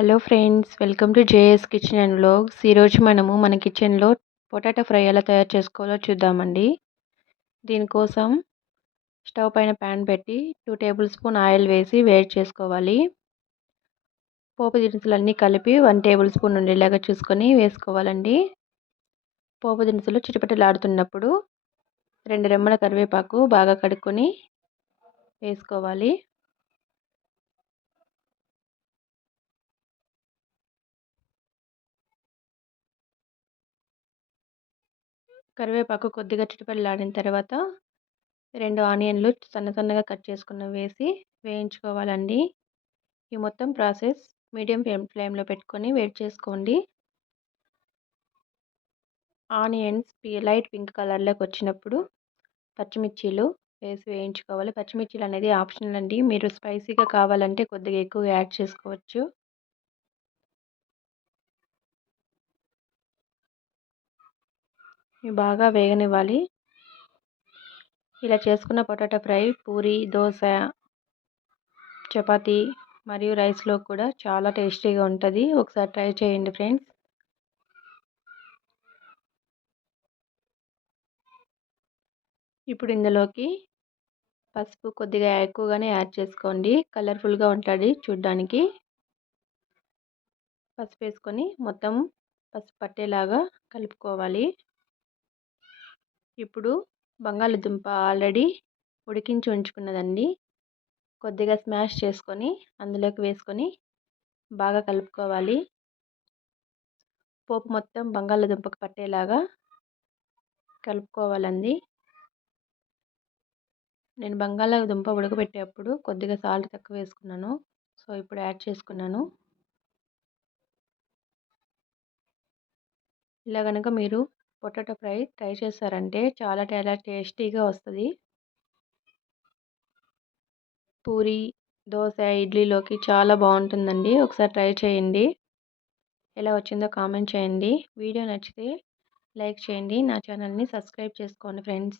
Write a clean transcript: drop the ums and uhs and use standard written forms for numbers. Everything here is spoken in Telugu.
Hello friends, welcome to JS kitchen and vlogs. ఈరోజు మనము మన కిచెన్లో పొటాటో ఫ్రై ఎలా తయారు చేసుకోవాలో చూద్దామండి. దీనికోసం స్టవ్ పైన ప్యాన్ పెట్టి 2 టేబుల్ స్పూన్ ఆయిల్ వేసి వేడి చేసుకోవాలి. పోపు దినుసులన్నీ కలిపి 1 టేబుల్ స్పూన్ ఉండేలాగా చూసుకొని వేసుకోవాలండి. పోపు దినుసులు చిటపటలాడుతున్నప్పుడు 2 రెమ్మల కరివేపాకు బాగా కడుక్కొని వేసుకోవాలి. కరివేపాకు కొద్దిగా చిటపటలాడిన తర్వాత 2 ఆనియన్లు సన్నగా కట్ చేసుకున్నవి వేసి వేయించుకోవాలండి. ఈ మొత్తం ప్రాసెస్ మీడియం ఫ్లేమ్లో పెట్టుకొని వేడి చేసుకోండి. ఆనియన్స్ లైట్ పింక్ కలర్లోకి వచ్చినప్పుడు పచ్చిమిర్చీలు వేసి వేయించుకోవాలి. పచ్చిమిర్చీలు అనేది ఆప్షనల్ అండి. మీరు స్పైసీగా కావాలంటే కొద్దిగా ఎక్కువ యాడ్ చేసుకోవచ్చు. ఇవి బాగా వేగనివ్వాలి. ఇలా చేసుకున్న పొటాటో ఫ్రై పూరి, దోశ, చపాతీ మరియు రైస్లో కూడా చాలా టేస్టీగా ఉంటుంది. ఒకసారి ట్రై చేయండి ఫ్రెండ్స్. ఇప్పుడు ఇందులోకి పసుపు కొద్దిగా ఎక్కువగానే యాడ్ చేసుకోండి. కలర్ఫుల్గా ఉంటుంది చూడ్డానికి. పసుపు వేసుకొని మొత్తం పసుపు పట్టేలాగా కలుపుకోవాలి. ఇప్పుడు బంగాళదుంప ఆల్రెడీ ఉడికించి ఉంచుకున్నదండి. కొద్దిగా స్మాష్ చేసుకొని అందులోకి వేసుకొని బాగా కలుపుకోవాలి. పోపు మొత్తం బంగాళదుంపకు పట్టేలాగా కలుపుకోవాలండి. నేను బంగాళదుంప ఉడకబెట్టేటప్పుడు కొద్దిగా సాల్ట్ తక్కువ వేసుకున్నాను. సో ఇప్పుడు యాడ్ చేసుకున్నాను. ఇలా కనుక మీరు పొటాటో ఫ్రై ట్రై చేశారంటే చాలా టేస్టీగా వస్తుంది. పూరి, దోశ, ఇడ్లీలోకి చాలా బాగుంటుందండి. ఒకసారి ట్రై చేయండి. ఎలా వచ్చిందో కామెంట్ చేయండి. వీడియో నచ్చితే లైక్ చేయండి. నా ఛానల్ని సబ్స్క్రైబ్ చేసుకోండి ఫ్రెండ్స్.